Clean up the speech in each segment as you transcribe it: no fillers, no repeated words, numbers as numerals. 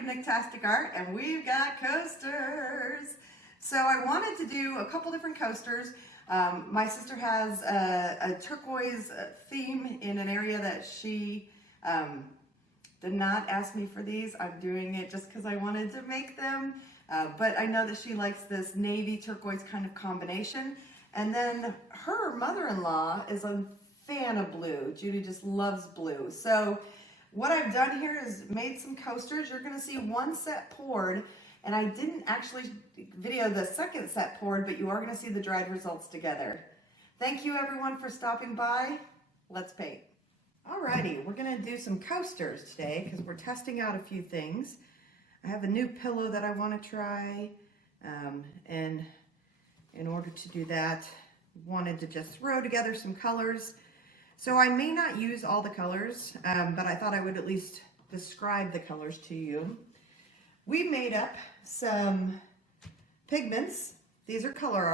Nicktastic Art, and we've got coasters. So I wanted to do a couple different coasters. My sister has a turquoise theme in an area that she did not ask me for these. I'm doing it just because I wanted to make them, but I know that she likes this navy turquoise kind of combination. And then her mother-in-law is a fan of blue. Judy just loves blue. So what I've done here is made some coasters. You're going to see one set poured, and I didn't actually video the second set poured, but you are going to see the dried results together. Thank you everyone for stopping by. Let's paint. Alrighty, we're going to do some coasters today because we're testing out a few things. I have a new pillow that I want to try, and in order to do that, wanted to just throw together some colors. So I may not use all the colors, but I thought I would at least describe the colors to you. We made up some pigments. These are color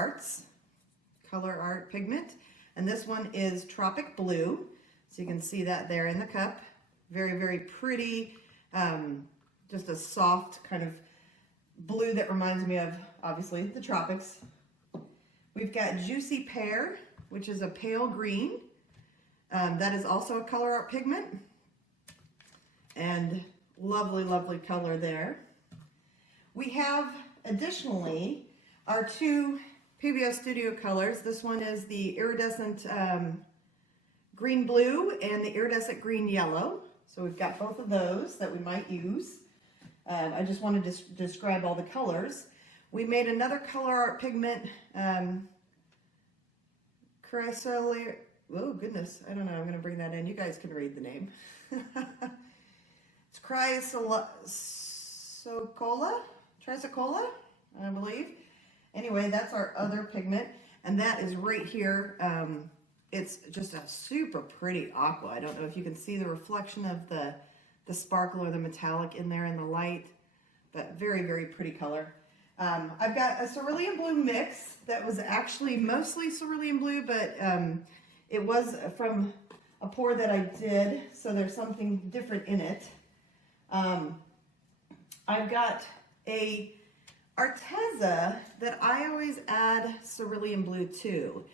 art pigment, and this one is Tropic Blue. So you can see that there in the cup. Very, very pretty, just a soft kind of blue that reminds me of, obviously, the tropics. We've got Juicy Pear, which is a pale green. That is also a color art pigment, and lovely, lovely color there. We have additionally our two PBS Studio colors. This one is the iridescent green blue and the iridescent green yellow. So we've got both of those that we might use. I just wanted to describe all the colors. We made another color art pigment, Acrylic. Oh goodness, I don't know, I'm going to bring that in. You guys can read the name. It's Chrysocolla, I believe. Anyway, that's our other pigment, and that is right here. It's just a super pretty aqua. I don't know if you can see the reflection of the sparkle or the metallic in there in the light, but very, very pretty color. I've got a cerulean blue mix that was actually mostly cerulean blue, but it was from a pour that I did, so there's something different in it. I've got a Arteza that I always add cerulean blue to.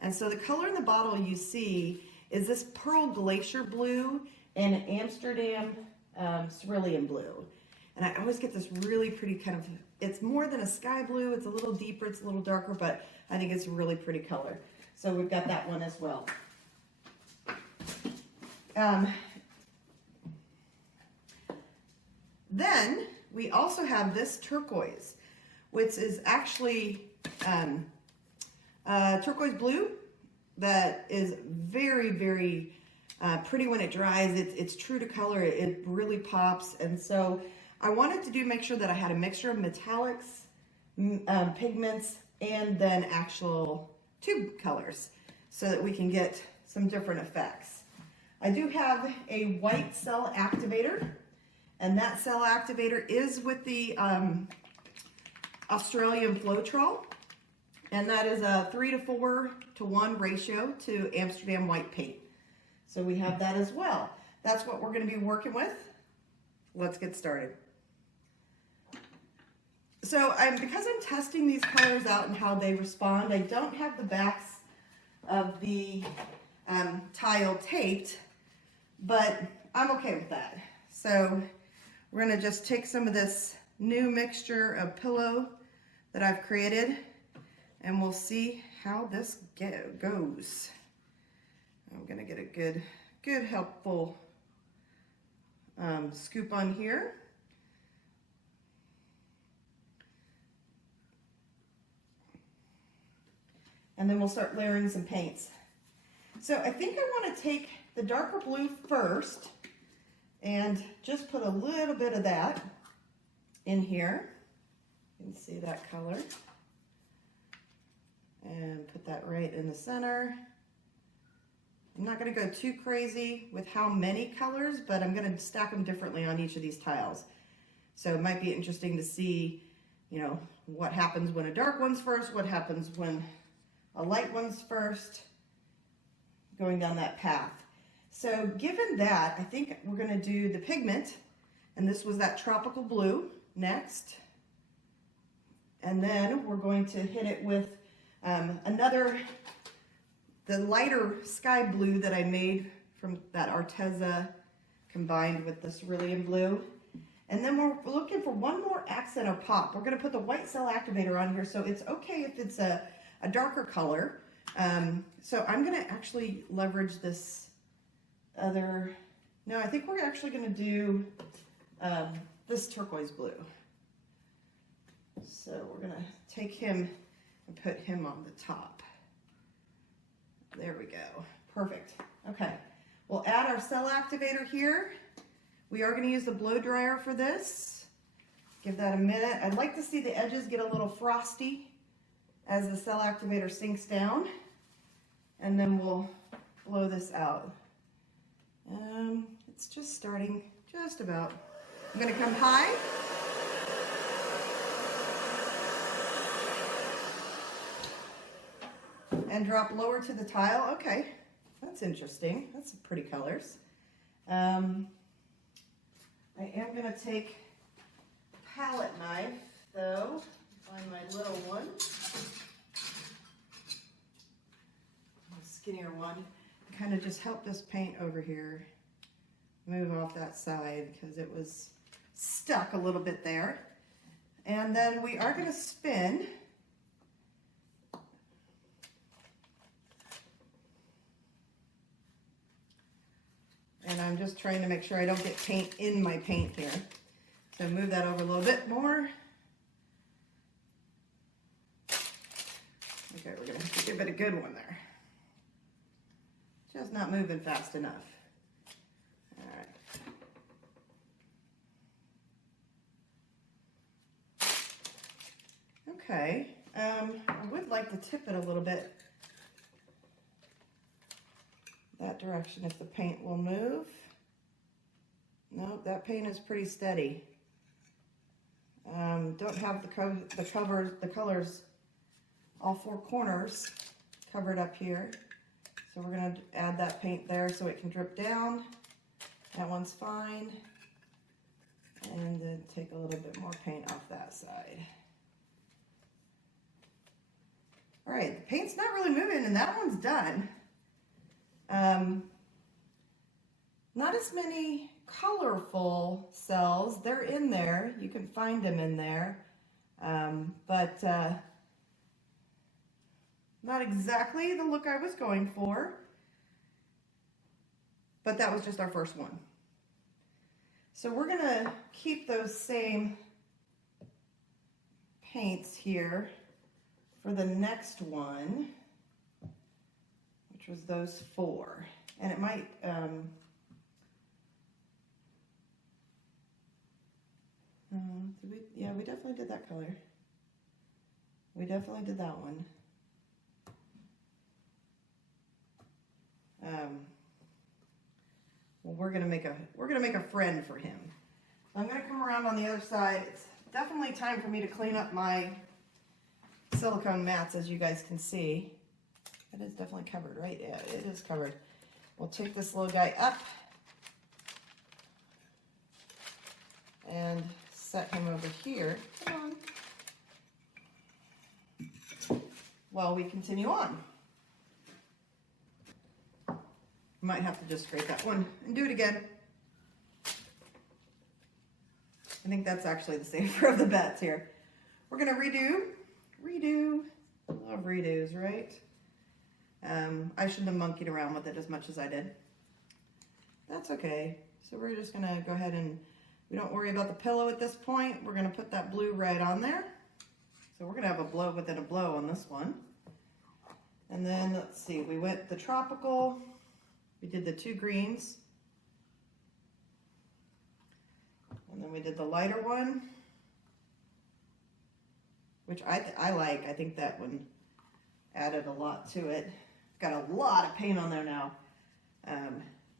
And so the color in the bottle you see is this Pearl Glacier blue and Amsterdam cerulean blue. And I always get this really pretty kind of, it's more than a sky blue, it's a little deeper, it's a little darker, but I think it's a really pretty color. So we've got that one as well. Then we also have this turquoise, which is actually turquoise blue that is very, very pretty when it dries. It's true to color. It really pops. And so I wanted to make sure that I had a mixture of metallics, pigments, and then actual tube colors so that we can get some different effects. I do have a white cell activator, and that cell activator is with the Australian Floetrol, and that is a 3 to 4 to 1 ratio to Amsterdam white paint. So we have that as well. That's what we're going to be working with. Let's get started. So because I'm testing these colors out and how they respond, I don't have the backs of the tile taped, but I'm okay with that. So we're going to just take some of this new mixture of pillow that I've created, and we'll see how this goes. I'm going to get a good helpful scoop on here. And then we'll start layering some paints. So I think I want to take the darker blue first and just put a little bit of that in here. You can see that color. And put that right in the center. I'm not going to go too crazy with how many colors, but I'm going to stack them differently on each of these tiles. So it might be interesting to see, you know, what happens when a dark one's first, what happens when a light one's first, going down that path. So given that, I think we're going to do the pigment, and this was that tropical blue next. And then we're going to hit it with the lighter sky blue that I made from that Arteza combined with this cerulean blue. And then we're looking for one more accent or pop. We're going to put the white cell activator on here, so it's okay if it's a darker color. So I'm going to actually leverage this other, no, I think we're actually going to do this turquoise blue. So we're going to take him and put him on the top. There we go. Perfect. Okay. We'll add our cell activator here. We are going to use the blow dryer for this. Give that a minute. I'd like to see the edges get a little frosty as the cell activator sinks down. And then we'll blow this out. It's just starting, just about. I'm going to come high. And drop lower to the tile. Okay, that's interesting. That's some pretty colors. I am going to take a palette knife, though. Find my little one. A skinnier one. Kind of just help this paint over here move off that side because it was stuck a little bit there. And then we are going to spin. And I'm just trying to make sure I don't get paint in my paint here. So move that over a little bit more. Okay, we're going to give it a good one there. Just not moving fast enough. All right. Okay, I would like to tip it a little bit that direction if the paint will move. No, that paint is pretty steady. Don't have the colors, all four corners covered up here. So we're going to add that paint there so it can drip down. That one's fine. And then take a little bit more paint off that side. All right, the paint's not really moving and that one's done. Not as many colorful cells. They're in there. You can find them in there. But not exactly the look I was going for. But that was just our first one. So we're going to keep those same paints here for the next one, which was those four. And it might, yeah, we definitely did that color. We definitely did that one. Well, we're gonna make a friend for him. So I'm gonna come around on the other side. It's definitely time for me to clean up my silicone mats, as you guys can see. It is definitely covered, right? Yeah, it is covered. We'll take this little guy up and set him over here. Come on. While we continue on. Might have to just scrape that one and do it again. I think that's actually the safer of the bets here. We're gonna redo. Love redos, right? I shouldn't have monkeyed around with it as much as I did. That's okay. So we're just gonna go ahead and, we don't worry about the pillow at this point. We're gonna put that blue right on there. So we're gonna have a blow within a blow on this one. And then let's see, we went the tropical, we did the two greens. And then we did the lighter one, which I like. I think that one added a lot to it. Got a lot of paint on there now.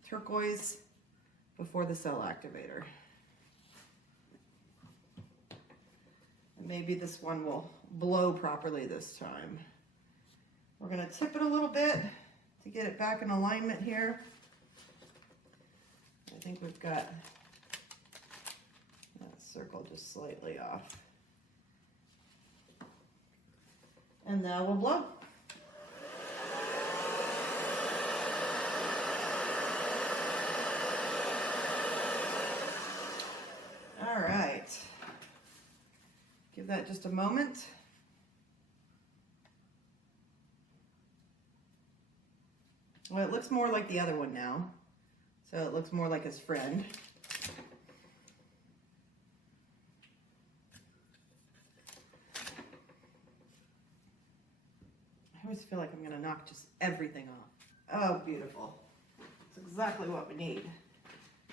Turquoise before the cell activator. Maybe this one will blow properly this time. We're going to tip it a little bit to get it back in alignment here. I think we've got that circle just slightly off. And now we'll blow. All right. Give that just a moment. Well, it looks more like the other one now. So it looks more like his friend. I always feel like I'm going to knock just everything off. Oh, beautiful. That's exactly what we need.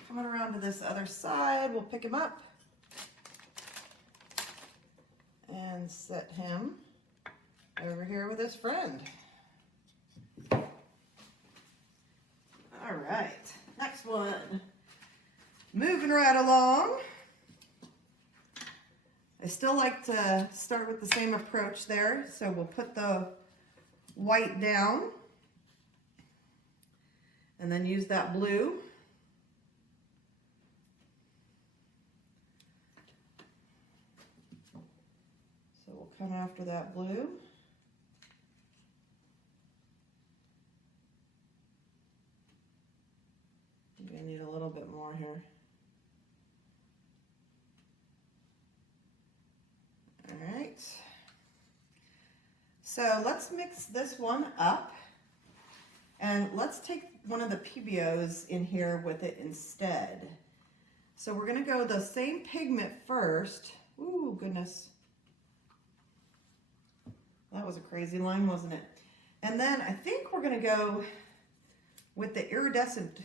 Coming around to this other side, we'll pick him up and set him over here with his friend. All right, next one. Moving right along. I still like to start with the same approach there, so we'll put the white down and then use that blue. So we'll come after that blue. I need a little bit more here. All right. So let's mix this one up, and let's take one of the PBOs in here with it instead. So we're going to go the same pigment first. Ooh, goodness. That was a crazy line, wasn't it? And then I think we're going to go with the iridescent.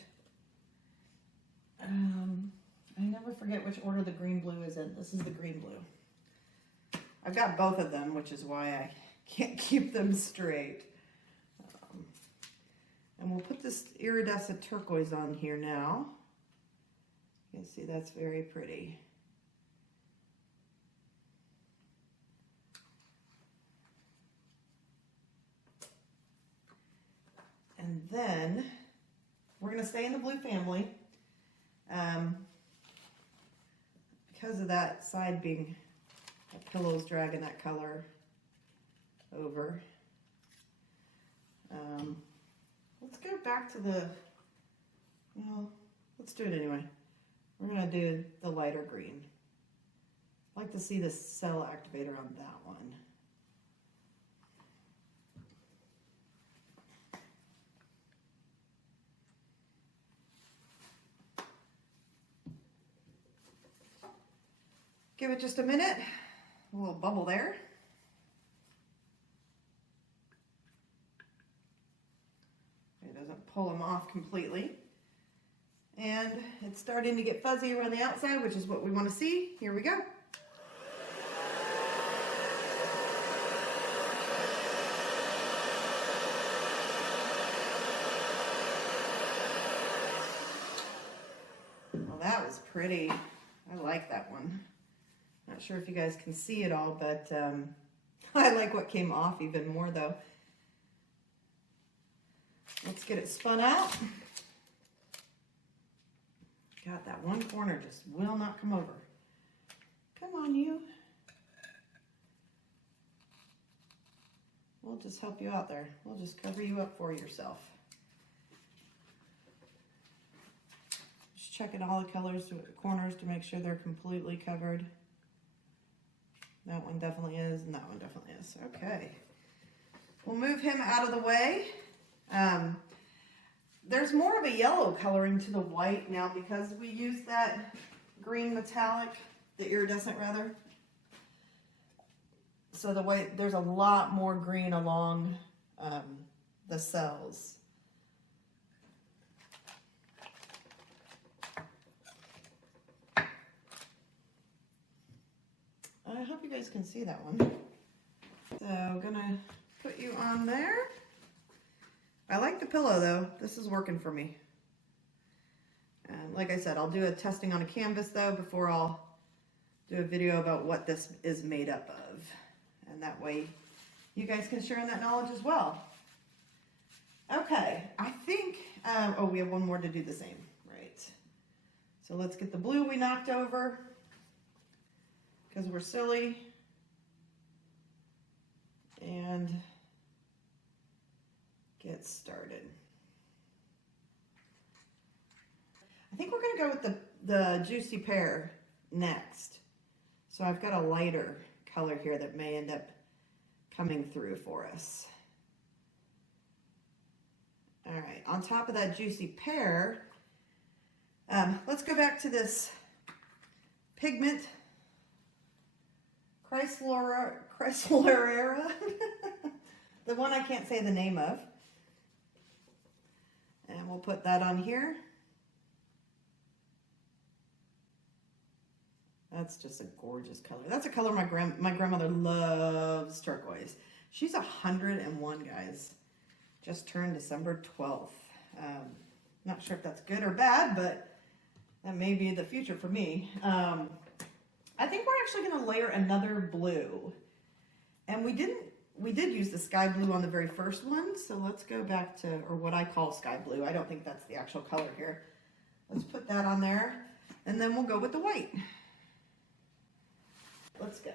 I never forget which order the green blue is in. This is the green blue. I've got both of them, which is why I can't keep them straight. And we'll put this iridescent turquoise on here now. You can see that's very pretty. And then we're going to stay in the blue family. Because of that side being, that pillow's dragging that color over. Let's go back to the, well, let's do it anyway. We're going to do the lighter green. I'd like to see the cell activator on that one. Give it just a minute, a little bubble there. It doesn't pull them off completely. And it's starting to get fuzzy around the outside, which is what we want to see. Here we go. Well, that was pretty. I like that one. Not sure if you guys can see it all, but I like what came off even more though. Let's get it spun out. God, that one corner just will not come over. Come on, you. We'll just help you out there. We'll just cover you up for yourself. Just checking all the colors, corners to make sure they're completely covered. That one definitely is, and that one definitely is. Okay. We'll move him out of the way. There's more of a yellow coloring to the white now because we used that green metallic, the iridescent rather. So the white, there's a lot more green along the cells. I hope you guys can see that one. So I'm gonna put you on there. I like the pillow though. This is working for me. And like I said, I'll do a testing on a canvas though before I'll do a video about what this is made up of. And that way you guys can share in that knowledge as well. Okay, I think, oh, we have one more to do the same, right? So let's get the blue we knocked over, because we're silly. And get started. I think we're going to go with the Juicy Pear next. So I've got a lighter color here that may end up coming through for us. All right, on top of that Juicy Pear, let's go back to this pigment Chrysaorera, the one I can't say the name of. And we'll put that on here. That's just a gorgeous color. That's a color my grandmother loves, turquoise. She's 101, guys. Just turned December 12th. Not sure if that's good or bad, but that may be the future for me. I think we're actually going to layer another blue. And we did use the sky blue on the very first one, so let's go back to, or what I call sky blue. I don't think that's the actual color here. Let's put that on there, and then we'll go with the white. Let's go.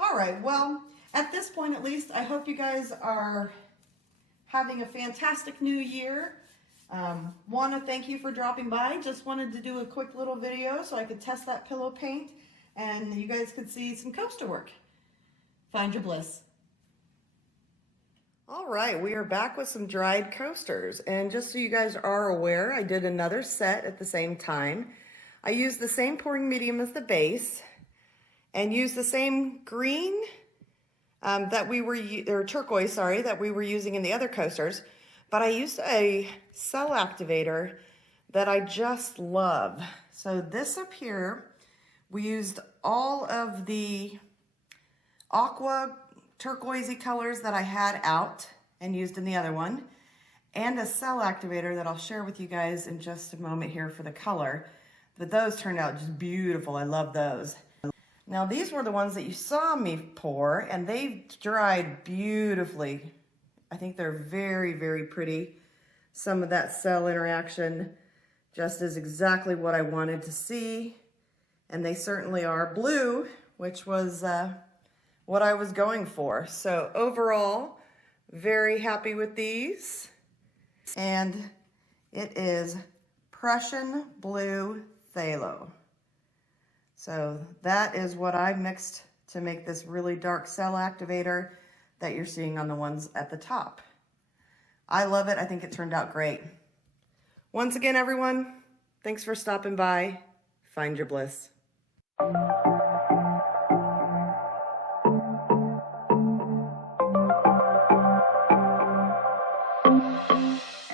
All right, well, at this point at least, I hope you guys are having a fantastic new year. Want to thank you for dropping by. Just wanted to do a quick little video so I could test that pillow paint and you guys could see some coaster work. Find your bliss. All right, we are back with some dried coasters. And just so you guys are aware, I did another set at the same time. I used the same pouring medium as the base and used the same green that we were, or turquoise, sorry, that we were using in the other coasters. But I used a cell activator that I just love. So this up here, we used all of the aqua turquoisey colors that I had out and used in the other one, and a cell activator that I'll share with you guys in just a moment here for the color. But those turned out just beautiful. I love those. Now these were the ones that you saw me pour, and they dried beautifully. I think they're very, very pretty. Some of that cell interaction just is exactly what I wanted to see. And they certainly are blue, which was what I was going for. So overall, very happy with these. And it is Prussian Blue Phthalo. So that is what I mixed to make this really dark cell activator that you're seeing on the ones at the top. I love it. I think it turned out great. Once again, everyone, thanks for stopping by. Find your bliss.